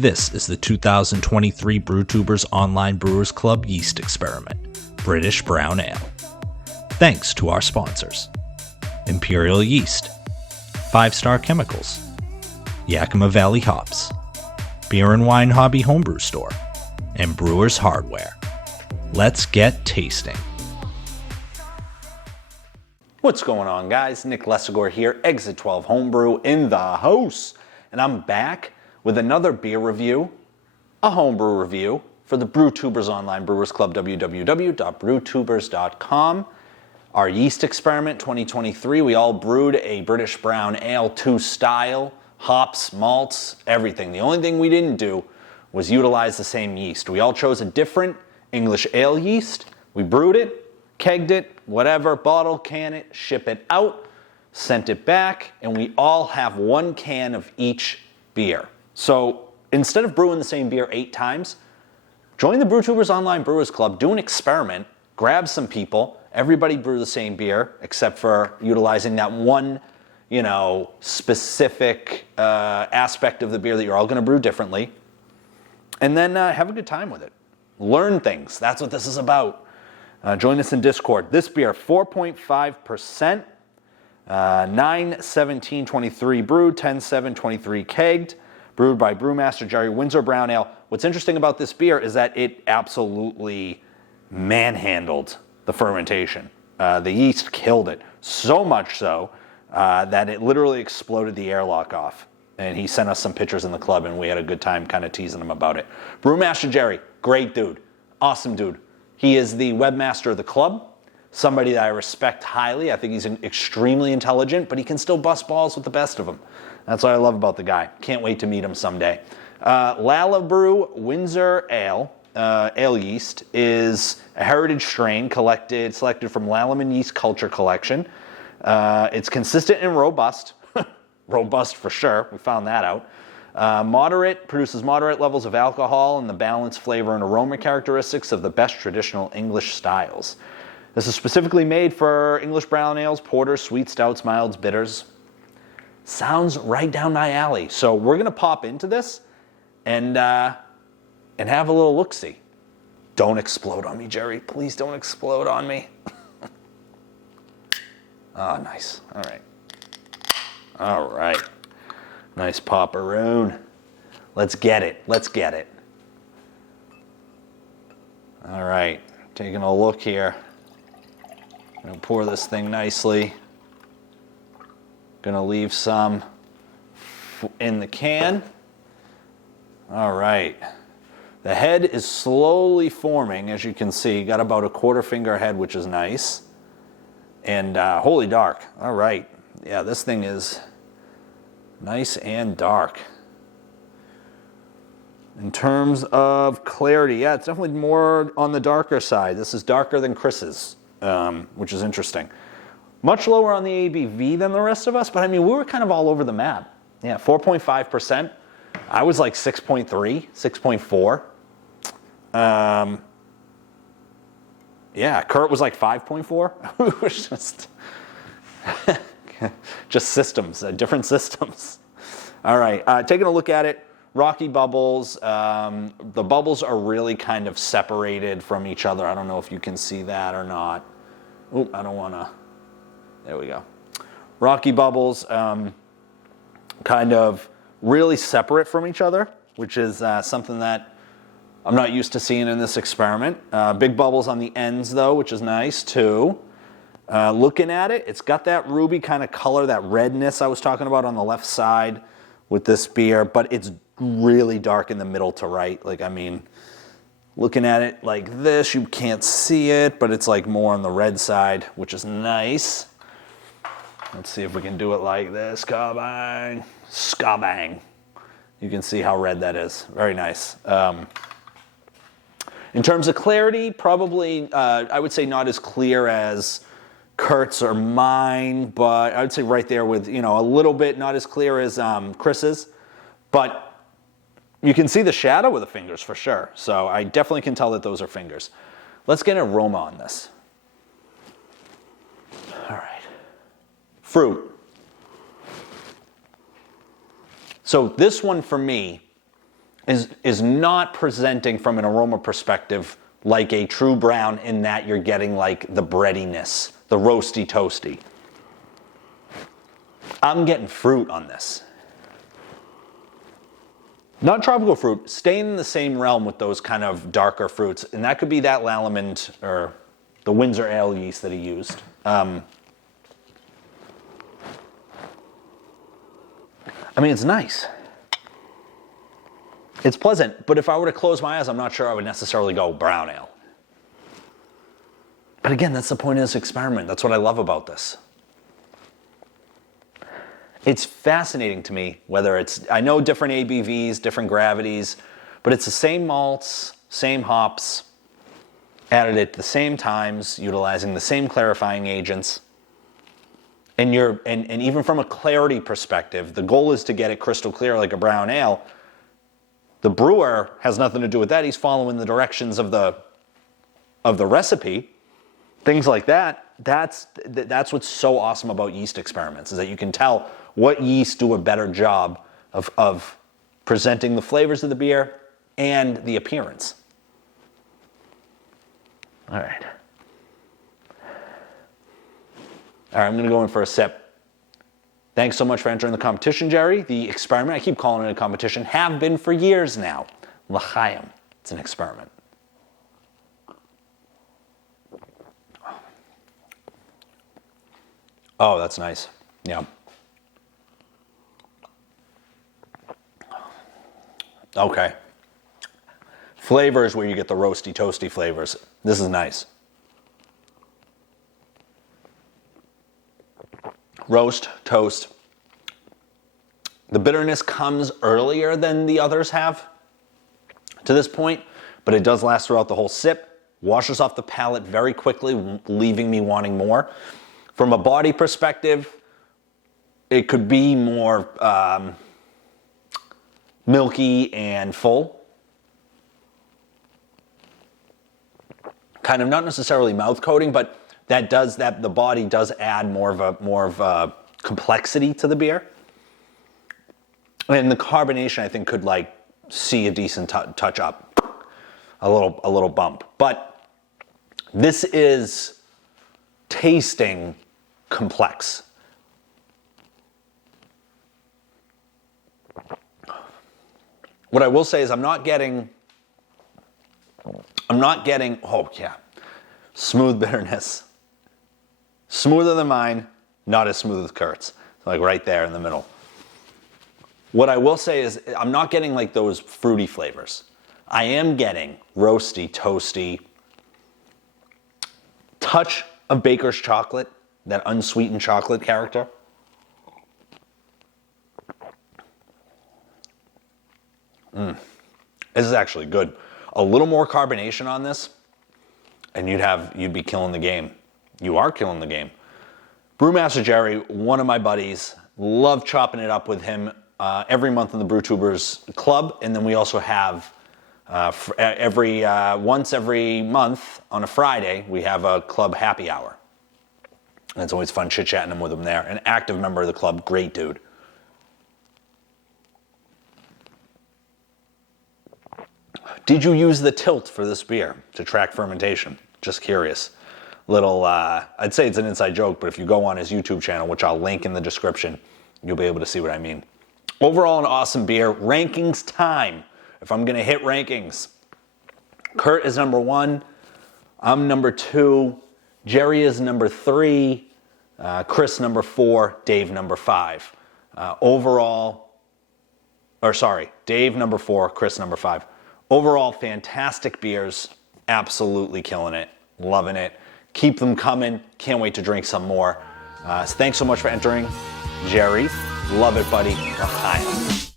This is the 2023 Brewtubers Online Brewers Club Yeast Experiment, British Brown Ale. Thanks to our sponsors: Imperial Yeast, 5 Star Chemicals, Yakima Valley Hops, Beer and Wine Hobby Homebrew Store, and Brewers Hardware. Let's get tasting. What's going on, guys? Nick Lessigore here, Exit 12 Homebrew in the house, and I'm back with another beer review, a homebrew review for the Brewtubers Online Brewers Club, www.brewtubers.com. Our yeast experiment 2023, we all brewed a British Brown Ale 2 style, hops, malts, everything. The only thing we didn't do was utilize the same yeast. We all chose a different English ale yeast. We brewed it, kegged it, whatever, bottle, can it, ship it out, sent it back, and we all have 1 can of each beer. So instead of brewing the same beer 8 times, join the Brewtubers Online Brewers Club, do an experiment, grab some people, everybody brew the same beer, except for utilizing that one, specific aspect of the beer that you're all gonna brew differently, and then have a good time with it. Learn things, that's what this is about. Join us in Discord. This beer, 4.5%, 9/17/23 brewed, 10/7/23 kegged, brewed by Brewmaster Jerry, Windsor Brown Ale. What's interesting about this beer is that it absolutely manhandled the fermentation. The yeast killed it, so much so that it literally exploded the airlock off. And he sent us some pictures in the club, and we had a good time kind of teasing him about it. Brewmaster Jerry, great dude, awesome dude. He is the webmaster of the club, somebody that I respect highly. I think he's extremely intelligent, but he can still bust balls with the best of them. That's what I love about the guy. Can't wait to meet him someday. LalBrew Windsor Ale, ale yeast, is a heritage strain selected from Lallemand Yeast Culture Collection. It's consistent and robust. Robust for sure, we found that out. Produces moderate levels of alcohol and the balanced flavor and aroma characteristics of the best traditional English styles. This is specifically made for English brown ales, porters, sweet stouts, milds, bitters. Sounds right down my alley. So we're gonna pop into this and have a little look-see. Don't explode on me, Jerry. Please don't explode on me. Oh, nice. All right. All right. Nice popperoon. Let's get it. Let's get it. All right. Taking a look here. I'm gonna pour this thing nicely. Gonna leave some in the can. All right. The head is slowly forming, as you can see. Got about a 1/4 finger head, which is nice. And holy dark. All right. Yeah, this thing is nice and dark. In terms of clarity, yeah, it's definitely more on the darker side. This is darker than Chris's, which is interesting. Much lower on the ABV than the rest of us, but I mean, we were kind of all over the map. Yeah, 4.5%. I was like 6.3, 6.4. Yeah, Kurt was like 5.4. It was just systems, different systems. All right, taking a look at it, rocky bubbles. The bubbles are really kind of separated from each other. I don't know if you can see that or not. Oh, I don't want to. There we go. Rocky bubbles, kind of really separate from each other, which is something that I'm not used to seeing in this experiment. Big bubbles on the ends, though, which is nice, too. Looking at it, it's got that ruby kind of color, that redness I was talking about on the left side with this beer, but it's really dark in the middle to right. Like, I mean, looking at it like this, you can't see it, but it's like more on the red side, which is nice. Let's see if we can do it like this. Skabang. Skabang. You can see how red that is. Very nice. In terms of clarity, probably, I would say not as clear as Kurt's or mine, but I would say right there with, a little bit not as clear as Chris's, but you can see the shadow of the fingers for sure. So I definitely can tell that those are fingers. Let's get an aroma on this. All right. Fruit. So this one for me is not presenting from an aroma perspective like a true brown, in that you're getting like the breadiness, the roasty toasty. I'm getting fruit on this. Not tropical fruit, staying in the same realm with those kind of darker fruits. And that could be that Lallemand or the Windsor ale yeast that he used. I mean, it's nice. It's pleasant, but if I were to close my eyes, I'm not sure I would necessarily go brown ale. But again, that's the point of this experiment. That's what I love about this. It's fascinating to me whether it's, I know different ABVs, different gravities, but it's the same malts, same hops, added at the same times, utilizing the same clarifying agents. And even from a clarity perspective, the goal is to get it crystal clear like a brown ale. The brewer has nothing to do with that. He's following the directions of the recipe, things like that. That's what's so awesome about yeast experiments, is that you can tell what yeast do a better job of presenting the flavors of the beer and the appearance. All right. All right, I'm going to go in for a sip. Thanks so much for entering the competition, Jerry. The experiment, I keep calling it a competition, have been for years now. L'chaim. It's an experiment. Oh, that's nice. Yeah. Okay. Flavors where you get the roasty, toasty flavors. This is nice. Roast, toast. The bitterness comes earlier than the others have to this point, but it does last throughout the whole sip. Washes off the palate very quickly, leaving me wanting more. From a body perspective, it could be more milky and full. Kind of not necessarily mouth coating, but the body does add more of a complexity to the beer. And the carbonation, I think, could like see a decent touch up, a little bump. But this is tasting complex. What I will say is I'm not getting, oh yeah, smooth bitterness. Smoother than mine, not as smooth as Kurt's. Like right there in the middle. What I will say is I'm not getting like those fruity flavors. I am getting roasty, toasty, touch of baker's chocolate, that unsweetened chocolate character. This is actually good. A little more carbonation on this, and you'd be killing the game. You are killing the game. Brewmaster Jerry, one of my buddies, love chopping it up with him every month in the Brewtubers Club, and then we also have once every month on a Friday we have a club happy hour. And it's always fun chit-chatting with him there. An active member of the club, great dude. Did you use the tilt for this beer to track fermentation? Just curious. Little, I'd say it's an inside joke, but if you go on his YouTube channel, which I'll link in the description, you'll be able to see what I mean. Overall, an awesome beer. Rankings time. If I'm gonna hit rankings, Kurt is number 1, I'm number 2, Jerry is number 3, Chris number 4, Dave number 5. Dave number 4, Chris number 5. Overall, fantastic beers, absolutely killing it, loving it. Keep them coming, can't wait to drink some more. Thanks so much for entering. Jerry, love it, buddy. L'chaim.